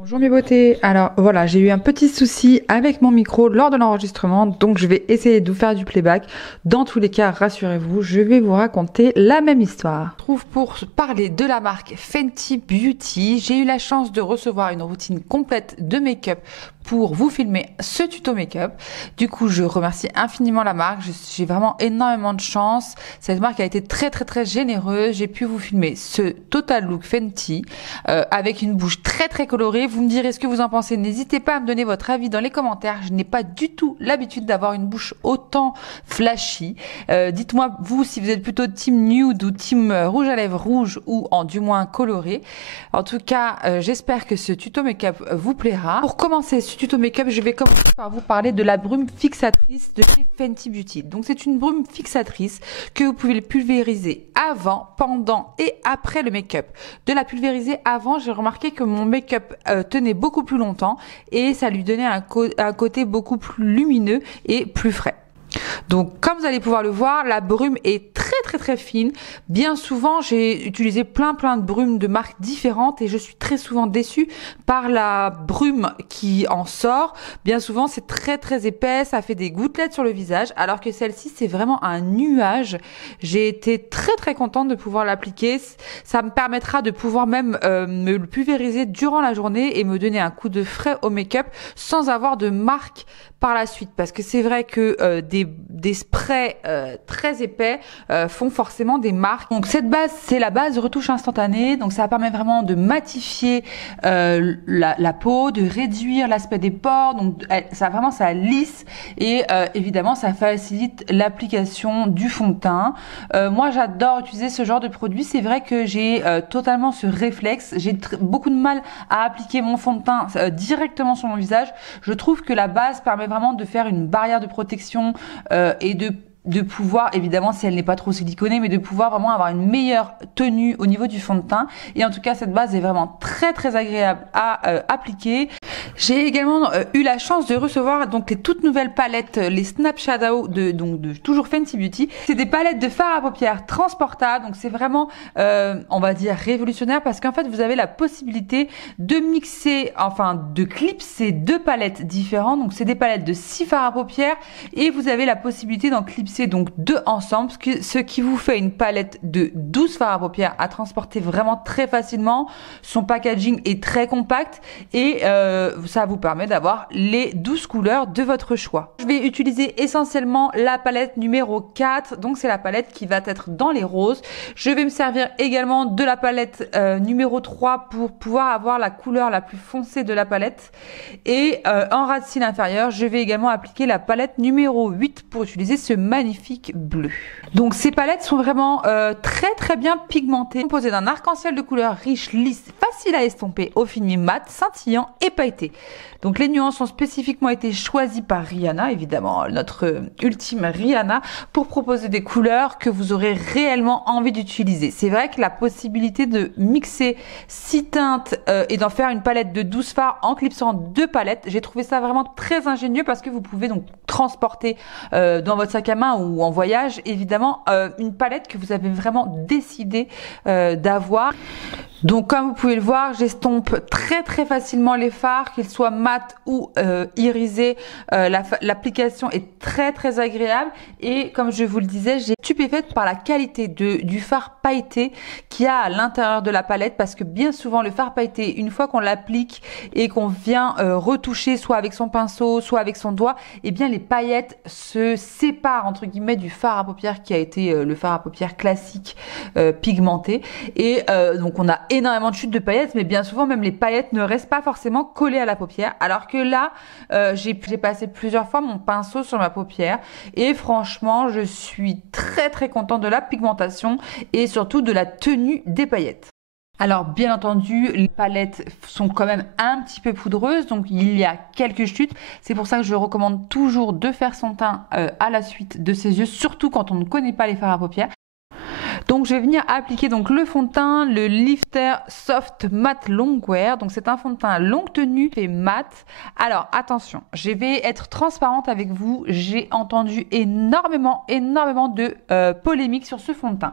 Bonjour mes beautés, alors voilà, j'ai eu un petit souci avec mon micro lors de l'enregistrement, donc je vais essayer de vous faire du playback. Dans tous les cas, rassurez-vous, je vais vous raconter la même histoire. Pour parler de la marque Fenty Beauty, j'ai eu la chance de recevoir une routine complète de make-up pour vous filmer ce tuto make-up. Du coup, je remercie infiniment la marque, j'ai vraiment énormément de chance. Cette marque a été très généreuse, j'ai pu vous filmer ce Total Look Fenty avec une bouche très colorée. Vous me direz ce que vous en pensez, n'hésitez pas à me donner votre avis dans les commentaires. Je n'ai pas du tout l'habitude d'avoir une bouche autant flashy. Dites-moi vous si vous êtes plutôt team nude ou team rouge à lèvres rouge ou du moins coloré. En tout cas, j'espère que ce tuto make-up vous plaira. Pour commencer ce tuto make-up, je vais commencer par vous parler de la brume fixatrice de chez Fenty Beauty. Donc c'est une brume fixatrice que vous pouvez pulvériser avant, pendant et après le make-up. De la pulvériser avant, j'ai remarqué que mon make-up tenait beaucoup plus longtemps et ça lui donnait un côté beaucoup plus lumineux et plus frais. Donc comme vous allez pouvoir le voir, la brume est très fine. Bien souvent, j'ai utilisé plein de brumes de marques différentes et je suis très souvent déçue par la brume qui en sort. Bien souvent, c'est très épais, ça fait des gouttelettes sur le visage, alors que celle-ci, c'est vraiment un nuage. J'ai été très contente de pouvoir l'appliquer. Ça me permettra de pouvoir même me le pulvériser durant la journée et me donner un coup de frais au make-up sans avoir de marque par la suite. Parce que c'est vrai que des sprays très épais font forcément des marques. Donc cette base, c'est la base de retouche instantanée. Donc ça permet vraiment de matifier la peau, de réduire l'aspect des pores. Donc ça lisse et évidemment ça facilite l'application du fond de teint. Moi j'adore utiliser ce genre de produit. C'est vrai que j'ai totalement ce réflexe. J'ai beaucoup de mal à appliquer mon fond de teint directement sur mon visage. Je trouve que la base permet vraiment de faire une barrière de protection et de pouvoir, évidemment si elle n'est pas trop siliconée, mais de pouvoir vraiment avoir une meilleure tenue au niveau du fond de teint. Et en tout cas cette base est vraiment très agréable à appliquer. J'ai également eu la chance de recevoir donc les toutes nouvelles palettes, les Snap Shadow de toujours Fenty Beauty. C'est des palettes de fard à paupières transportables, donc c'est vraiment on va dire révolutionnaire parce qu'en fait vous avez la possibilité de mixer, enfin de clipser deux palettes différentes. Donc c'est des palettes de 6 fards à paupières et vous avez la possibilité d'en clipser donc deux ensemble, ce qui vous fait une palette de 12 fards à paupières à transporter vraiment très facilement. Son packaging est très compact et ça vous permet d'avoir les 12 couleurs de votre choix. Je vais utiliser essentiellement la palette numéro 4, donc c'est la palette qui va être dans les roses. Je vais me servir également de la palette numéro 3 pour pouvoir avoir la couleur la plus foncée de la palette. Et en ras de cils inférieur, je vais également appliquer la palette numéro 8 pour utiliser ce magnifique bleu. Donc ces palettes sont vraiment très bien pigmentées, composées d'un arc-en-ciel de couleurs riches, lisses, faciles à estomper, au fini mat, scintillant et pailleté. Donc les nuances ont spécifiquement été choisies par Rihanna, évidemment notre ultime Rihanna, pour proposer des couleurs que vous aurez réellement envie d'utiliser. C'est vrai que la possibilité de mixer 6 teintes et d'en faire une palette de 12 fards en clipsant 2 palettes, j'ai trouvé ça vraiment très ingénieux parce que vous pouvez donc transporter dans votre sac à main ou en voyage, évidemment, une palette que vous avez vraiment décidé d'avoir. Donc comme vous pouvez le voir, j'estompe très facilement les fards, qu'ils soient mat ou irisés. L'application est très agréable et comme je vous le disais, j'ai été stupéfaite par la qualité du fard pailleté qu'il y a à l'intérieur de la palette, parce que bien souvent le fard pailleté, une fois qu'on l'applique et qu'on vient retoucher soit avec son pinceau, soit avec son doigt, et bien les paillettes se séparent entre guillemets du fard à paupières qui a été le fard à paupières classique pigmenté. Et donc on a énormément de chutes de paillettes, mais bien souvent même les paillettes ne restent pas forcément collées à la paupière, alors que là j'ai passé plusieurs fois mon pinceau sur ma paupière et franchement je suis très contente de la pigmentation et surtout de la tenue des paillettes. Alors bien entendu, les palettes sont quand même un petit peu poudreuses, donc il y a quelques chutes. C'est pour ça que je recommande toujours de faire son teint à la suite de ses yeux, surtout quand on ne connaît pas les fards à paupières. Donc je vais venir appliquer donc le fond de teint, le Lifter Soft Matte Longwear. Donc c'est un fond de teint longue tenue et mat. Alors attention, je vais être transparente avec vous. J'ai entendu énormément de polémiques sur ce fond de teint.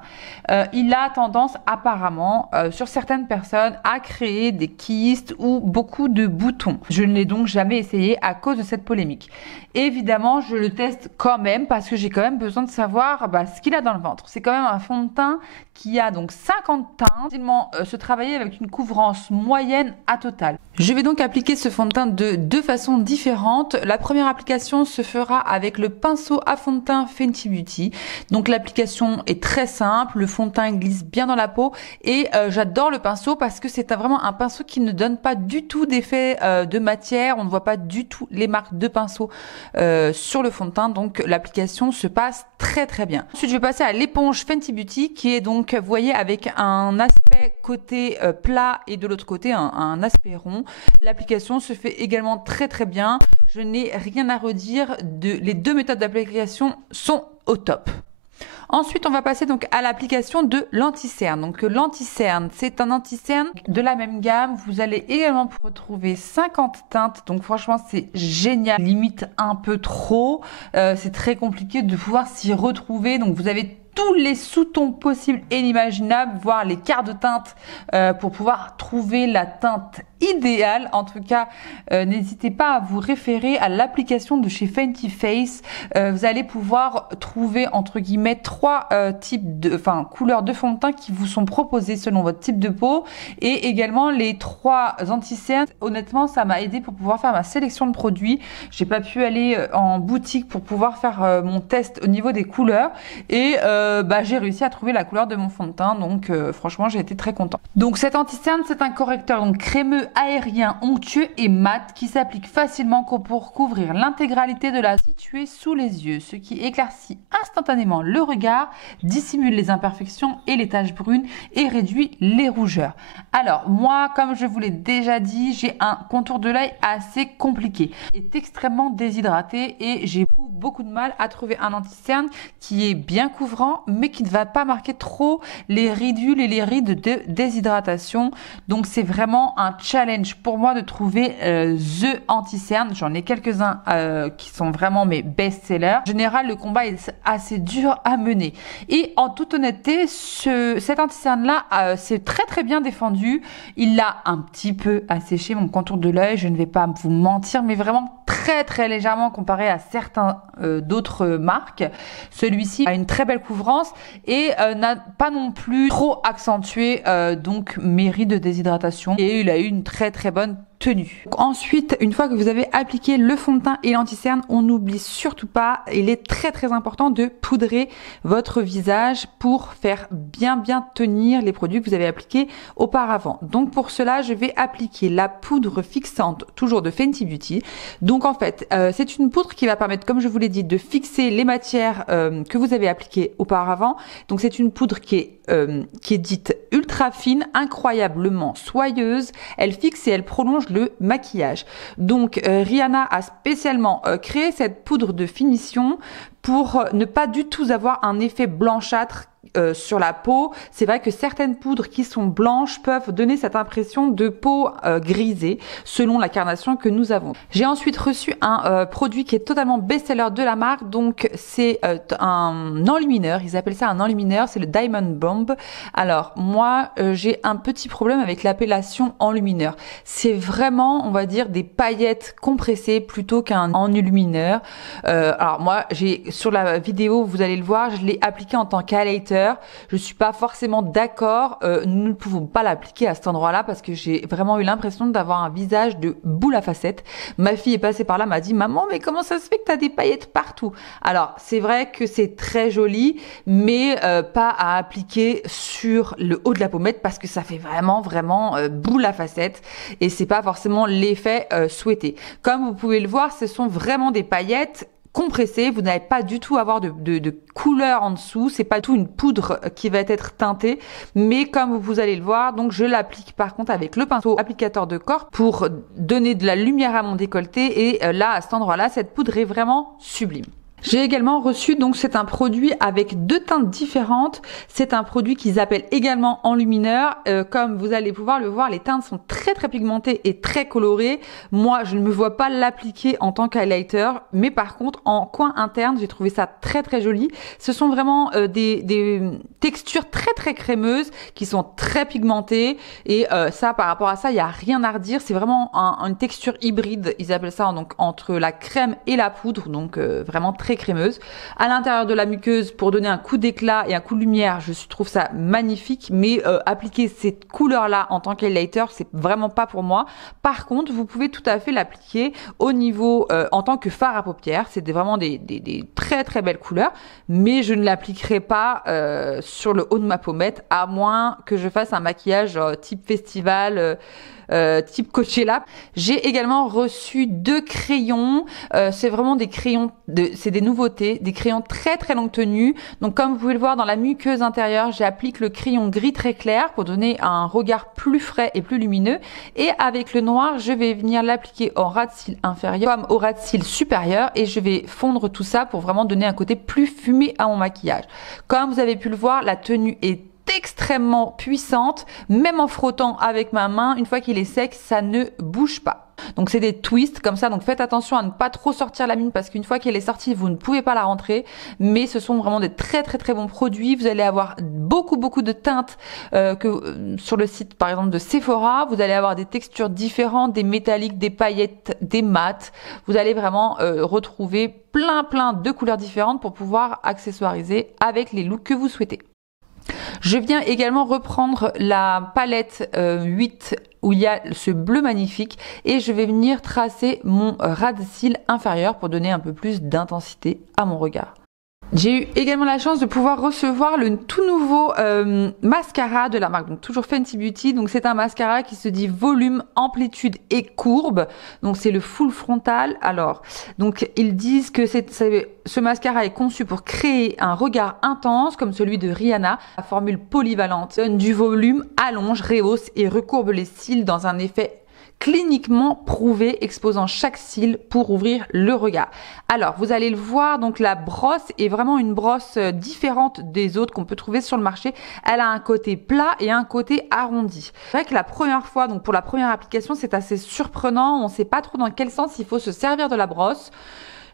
Il a tendance apparemment sur certaines personnes à créer des kystes ou beaucoup de boutons. Je ne l'ai donc jamais essayé à cause de cette polémique. Évidemment, je le teste quand même parce que j'ai quand même besoin de savoir ce qu'il a dans le ventre. C'est quand même un fond de teint qui a donc 50 teintes, se travailler avec une couvrance moyenne à total. Je vais donc appliquer ce fond de teint de deux façons différentes. La première application se fera avec le pinceau à fond de teint Fenty Beauty. Donc l'application est très simple, le fond de teint glisse bien dans la peau et j'adore le pinceau parce que c'est vraiment un pinceau qui ne donne pas du tout d'effet de matière. On ne voit pas du tout les marques de pinceau sur le fond de teint, donc l'application se passe très bien. Ensuite, je vais passer à l'éponge Fenty Beauty qui est donc, vous voyez, avec un aspect côté plat et de l'autre côté un aspect rond. L'application se fait également très bien. Je n'ai rien à redire. Les deux méthodes d'application sont au top. Ensuite, on va passer donc à l'application de l'anti-cerne. Donc l'anti-cerne, c'est un anti-cerne de la même gamme. Vous allez également retrouver 50 teintes. Donc franchement, c'est génial. Limite un peu trop. C'est très compliqué de pouvoir s'y retrouver. Donc vous avez tous les sous-tons possibles et inimaginables, voire les quarts de teinte pour pouvoir trouver la teinte idéale. En tout cas, n'hésitez pas à vous référer à l'application de chez Fenty Face. Vous allez pouvoir trouver entre guillemets trois types de, couleurs de fond de teint qui vous sont proposées selon votre type de peau et également les trois anti-cernes. Honnêtement, ça m'a aidé pour pouvoir faire ma sélection de produits. J'ai pas pu aller en boutique pour pouvoir faire mon test au niveau des couleurs et j'ai réussi à trouver la couleur de mon fond de teint, donc franchement j'ai été très contente. Donc cet anti-cerne, c'est un correcteur donc crémeux, aérien, onctueux et mat qui s'applique facilement pour couvrir l'intégralité de la située sous les yeux, ce qui éclaircit instantanément le regard, dissimule les imperfections et les taches brunes et réduit les rougeurs. Alors moi, comme je vous l'ai déjà dit, j'ai un contour de l'œil assez compliqué, est extrêmement déshydraté et j'ai beaucoup de mal à trouver un anti-cerne qui est bien couvrant mais qui ne va pas marquer trop les ridules et les rides de déshydratation. Donc c'est vraiment un challenge pour moi de trouver the anti-cerne. J'en ai quelques-uns qui sont vraiment mes best-sellers. En général, le combat est assez dur à mener. Et en toute honnêteté, cet anti-cerne là c'est très bien défendu. Il a un petit peu asséché mon contour de l'œil, je ne vais pas vous mentir, mais vraiment très légèrement comparé à certains d'autres marques. Celui-ci a une très belle couvrance et n'a pas non plus trop accentué donc mes rides de déshydratation et il a eu une très bonne tenue. Donc, ensuite, une fois que vous avez appliqué le fond de teint et l'anti-cerne, on n'oublie surtout pas, il est très important de poudrer votre visage pour faire bien tenir les produits que vous avez appliqués auparavant. Donc pour cela, je vais appliquer la poudre fixante, toujours de Fenty Beauty. Donc en fait, c'est une poudre qui va permettre, comme je vous l'ai dit, de fixer les matières que vous avez appliquées auparavant. Donc c'est une poudre qui est dite ultra fine, incroyablement soyeuse. Elle fixe et elle prolonge le maquillage. Donc Rihanna a spécialement créé cette poudre de finition pour ne pas du tout avoir un effet blanchâtre sur la peau. C'est vrai que certaines poudres qui sont blanches peuvent donner cette impression de peau grisée selon la carnation que nous avons. J'ai ensuite reçu un produit qui est totalement best-seller de la marque, donc c'est un enlumineur, ils appellent ça un enlumineur, c'est le Diamond Bomb. Alors moi j'ai un petit problème avec l'appellation enlumineur. C'est vraiment, on va dire, des paillettes compressées plutôt qu'un enlumineur. Alors moi sur la vidéo, vous allez le voir, je l'ai appliqué en tant qu'highlighter. Je suis pas forcément d'accord. Nous ne pouvons pas l'appliquer à cet endroit-là parce que j'ai vraiment eu l'impression d'avoir un visage de boule à facettes. Ma fille est passée par là, m'a dit: maman, mais comment ça se fait que tu as des paillettes partout? Alors c'est vrai que c'est très joli, mais pas à appliquer sur le haut de la pommette parce que ça fait vraiment boule à facettes et c'est pas forcément l'effet souhaité. Comme vous pouvez le voir, ce sont vraiment des paillettes compressé, vous n'allez pas du tout avoir de couleur en dessous, c'est pas tout une poudre qui va être teintée, mais comme vous allez le voir, donc je l'applique par contre avec le pinceau applicateur de corps pour donner de la lumière à mon décolleté et là à cet endroit-là, cette poudre est vraiment sublime. J'ai également reçu, donc c'est un produit avec 2 teintes différentes. C'est un produit qu'ils appellent également enlumineur. Comme vous allez pouvoir le voir, les teintes sont très pigmentées et très colorées. Moi, je ne me vois pas l'appliquer en tant qu'highlighter, mais par contre, en coin interne, j'ai trouvé ça très joli. Ce sont vraiment des textures très crémeuses qui sont très pigmentées et ça, par rapport à ça, il n'y a rien à redire. C'est vraiment une texture hybride, ils appellent ça, donc entre la crème et la poudre, donc vraiment très crémeuse. À l'intérieur de la muqueuse, pour donner un coup d'éclat et un coup de lumière, je trouve ça magnifique, mais appliquer cette couleur-là en tant qu'highlighter, c'est vraiment pas pour moi. Par contre, vous pouvez tout à fait l'appliquer au niveau en tant que fard à paupières. C'est vraiment des très belles couleurs, mais je ne l'appliquerai pas sur le haut de ma pommette, à moins que je fasse un maquillage type festival, type Coachella. J'ai également reçu 2 crayons. C'est vraiment des crayons, c'est des nouveautés, des crayons très longue tenue. Donc comme vous pouvez le voir dans la muqueuse intérieure, j'applique le crayon gris très clair pour donner un regard plus frais et plus lumineux. Et avec le noir, je vais venir l'appliquer au ras de cils inférieur comme au ras de cils supérieur, et je vais fondre tout ça pour vraiment donner un côté plus fumé à mon maquillage. Comme vous avez pu le voir, la tenue est extrêmement puissante, même en frottant avec ma main, une fois qu'il est sec, ça ne bouge pas. Donc c'est des twists comme ça, donc faites attention à ne pas trop sortir la mine parce qu'une fois qu'elle est sortie, vous ne pouvez pas la rentrer, mais ce sont vraiment des très bons produits. Vous allez avoir beaucoup de teintes sur le site par exemple de Sephora. Vous allez avoir des textures différentes, des métalliques, des paillettes, des mats. Vous allez vraiment retrouver plein de couleurs différentes pour pouvoir accessoiriser avec les looks que vous souhaitez. Je viens également reprendre la palette 8 où il y a ce bleu magnifique et je vais venir tracer mon ras de cils inférieur pour donner un peu plus d'intensité à mon regard. J'ai eu également la chance de pouvoir recevoir le tout nouveau mascara de la marque, donc toujours Fenty Beauty. Donc c'est un mascara qui se dit volume, amplitude et courbe. Donc c'est le full frontal. Alors, donc ils disent que ce mascara est conçu pour créer un regard intense comme celui de Rihanna. La formule polyvalente donne du volume, allonge, rehausse et recourbe les cils dans un effet cliniquement prouvé, exposant chaque cil pour ouvrir le regard. Alors, vous allez le voir, donc la brosse est vraiment une brosse différente des autres qu'on peut trouver sur le marché. Elle a un côté plat et un côté arrondi. C'est vrai que la première fois, donc pour la première application, c'est assez surprenant. On ne sait pas trop dans quel sens il faut se servir de la brosse.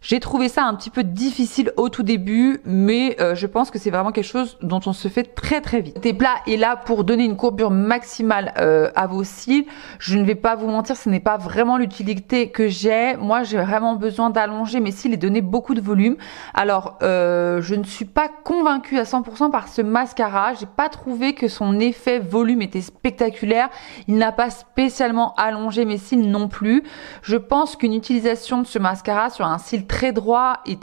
J'ai trouvé ça un petit peu difficile au tout début, mais je pense que c'est vraiment quelque chose dont on se fait très vite. Côté plat est là pour donner une courbure maximale à vos cils. Je ne vais pas vous mentir, ce n'est pas vraiment l'utilité que j'ai. Moi, j'ai vraiment besoin d'allonger mes cils et donner beaucoup de volume. Alors, je ne suis pas convaincue à 100% par ce mascara. J'ai pas trouvé que son effet volume était spectaculaire. Il n'a pas spécialement allongé mes cils non plus. Je pense qu'une utilisation de ce mascara sur un cil très droit et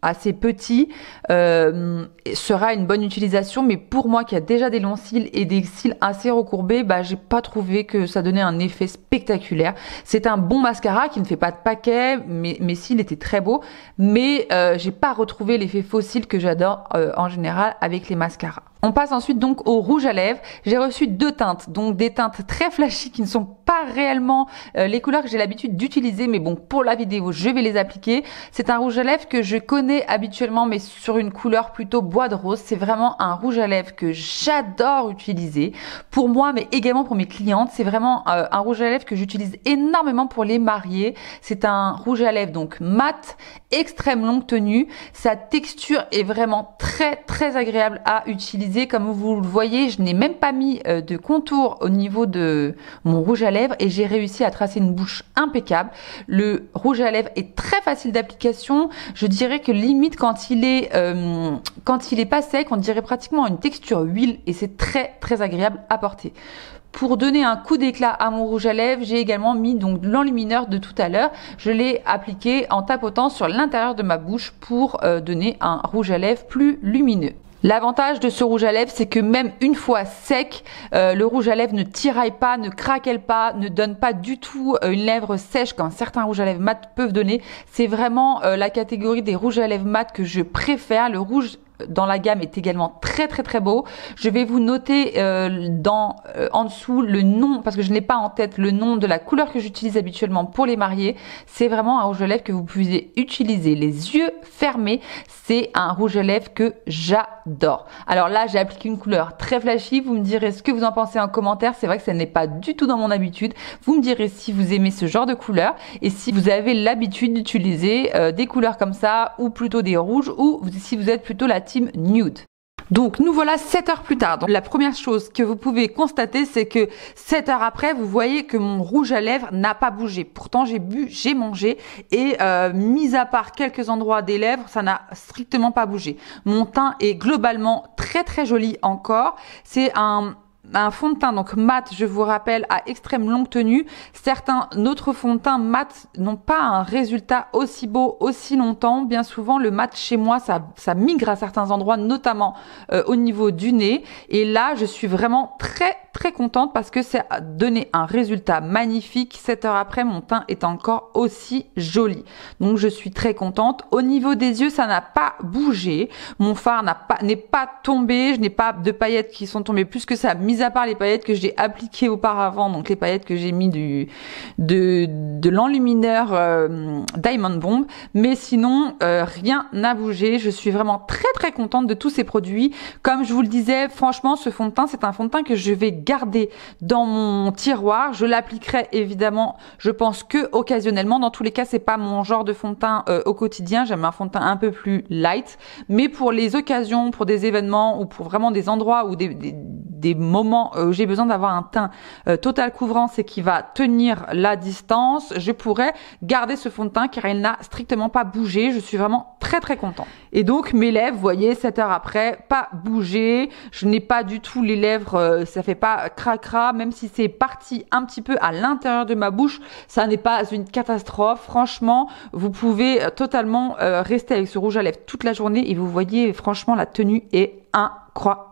assez petit sera une bonne utilisation, mais pour moi qui a déjà des longs cils et des cils assez recourbés, j'ai pas trouvé que ça donnait un effet spectaculaire. C'est un bon mascara qui ne fait pas de paquet, mes cils étaient très beaux, mais j'ai pas retrouvé l'effet faux cils que j'adore en général avec les mascaras. On passe ensuite donc au rouge à lèvres. J'ai reçu 2 teintes, donc des teintes très flashy qui ne sont pas réellement les couleurs que j'ai l'habitude d'utiliser, mais bon, pour la vidéo, je vais les appliquer. C'est un rouge à lèvres que je connais habituellement, mais sur une couleur plutôt bois de rose. C'est vraiment un rouge à lèvres que j'adore utiliser pour moi, mais également pour mes clientes. C'est vraiment un rouge à lèvres que j'utilise énormément pour les mariés. C'est un rouge à lèvres donc mat, extrême longue tenue. Sa texture est vraiment très agréable à utiliser. Comme vous le voyez, je n'ai même pas mis de contour au niveau de mon rouge à lèvres et j'ai réussi à tracer une bouche impeccable. Le rouge à lèvres est très facile d'application. Je dirais que limite quand il est pas sec, on dirait pratiquement une texture huile et c'est très agréable à porter. Pour donner un coup d'éclat à mon rouge à lèvres, j'ai également mis donc l'enlumineur de tout à l'heure. Je l'ai appliqué en tapotant sur l'intérieur de ma bouche pour donner un rouge à lèvres plus lumineux. L'avantage de ce rouge à lèvres, c'est que même une fois sec, le rouge à lèvres ne tiraille pas, ne craquelle pas, ne donne pas du tout une lèvre sèche comme certains rouges à lèvres mat peuvent donner. C'est vraiment la catégorie des rouges à lèvres mat que je préfère. Le rouge dans la gamme est également très beau. Je vais vous noter en dessous le nom, parce que je n'ai pas en tête le nom de la couleur que j'utilise habituellement pour les mariés. C'est vraiment un rouge à lèvres que vous pouvez utiliser les yeux fermés. C'est un rouge à lèvres que j'adore. Alors là, j'ai appliqué une couleur très flashy. Vous me direz ce que vous en pensez en commentaire. C'est vrai que ça n'est pas du tout dans mon habitude. Vous me direz si vous aimez ce genre de couleur et si vous avez l'habitude d'utiliser des couleurs comme ça ou plutôt des rouges, ou si vous êtes plutôt la team nude. Donc nous voilà 7 heures plus tard. Donc la première chose que vous pouvez constater, c'est que 7 heures après, vous voyez que mon rouge à lèvres n'a pas bougé. Pourtant j'ai bu, j'ai mangé et mis à part quelques endroits des lèvres, ça n'a strictement pas bougé. Mon teint est globalement très joli encore. C'est un fond de teint donc mat, je vous rappelle, à extrême longue tenue. Certains autres fonds de teint mat n'ont pas un résultat aussi beau aussi longtemps. Bien souvent le mat chez moi ça migre à certains endroits, notamment au niveau du nez, et là je suis vraiment très contente parce que ça a donné un résultat magnifique. 7 heures après, mon teint est encore aussi joli, donc je suis très contente. Au niveau des yeux, ça n'a pas bougé, mon fard n'est pas tombé, je n'ai pas de paillettes qui sont tombées plus que ça, mis à part les paillettes que j'ai appliquées auparavant, donc les paillettes que j'ai mis de l'enlumineur Diamond Bomb, mais sinon rien n'a bougé. Je suis vraiment très contente de tous ces produits. Comme je vous le disais, franchement, ce fond de teint, c'est un fond de teint que je vais garder dans mon tiroir. Je l'appliquerai évidemment, je pense, que occasionnellement. Dans tous les cas, c'est pas mon genre de fond de teint au quotidien. J'aime un fond de teint un peu plus light, mais pour les occasions, pour des événements ou pour vraiment des endroits ou des moments où j'ai besoin d'avoir un teint total couvrance et qui va tenir la distance, je pourrais garder ce fond de teint car il n'a strictement pas bougé. Je suis vraiment très contente. Et donc mes lèvres, vous voyez, 7 heures après, pas bougé. Je n'ai pas du tout les lèvres, ça fait pas cracra, même si c'est parti un petit peu à l'intérieur de ma bouche, ça n'est pas une catastrophe. Franchement, vous pouvez totalement rester avec ce rouge à lèvres toute la journée et vous voyez, franchement, la tenue est incroyable.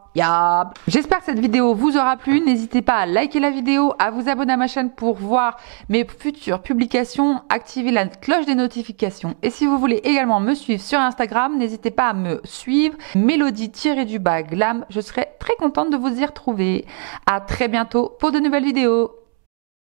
J'espère que cette vidéo vous aura plu. N'hésitez pas à liker la vidéo, à vous abonner à ma chaîne pour voir mes futures publications, activer la cloche des notifications. Et si vous voulez également me suivre sur Instagram, n'hésitez pas à me suivre, Mélodie-Glam. Je serai très contente de vous y retrouver. À très bientôt pour de nouvelles vidéos.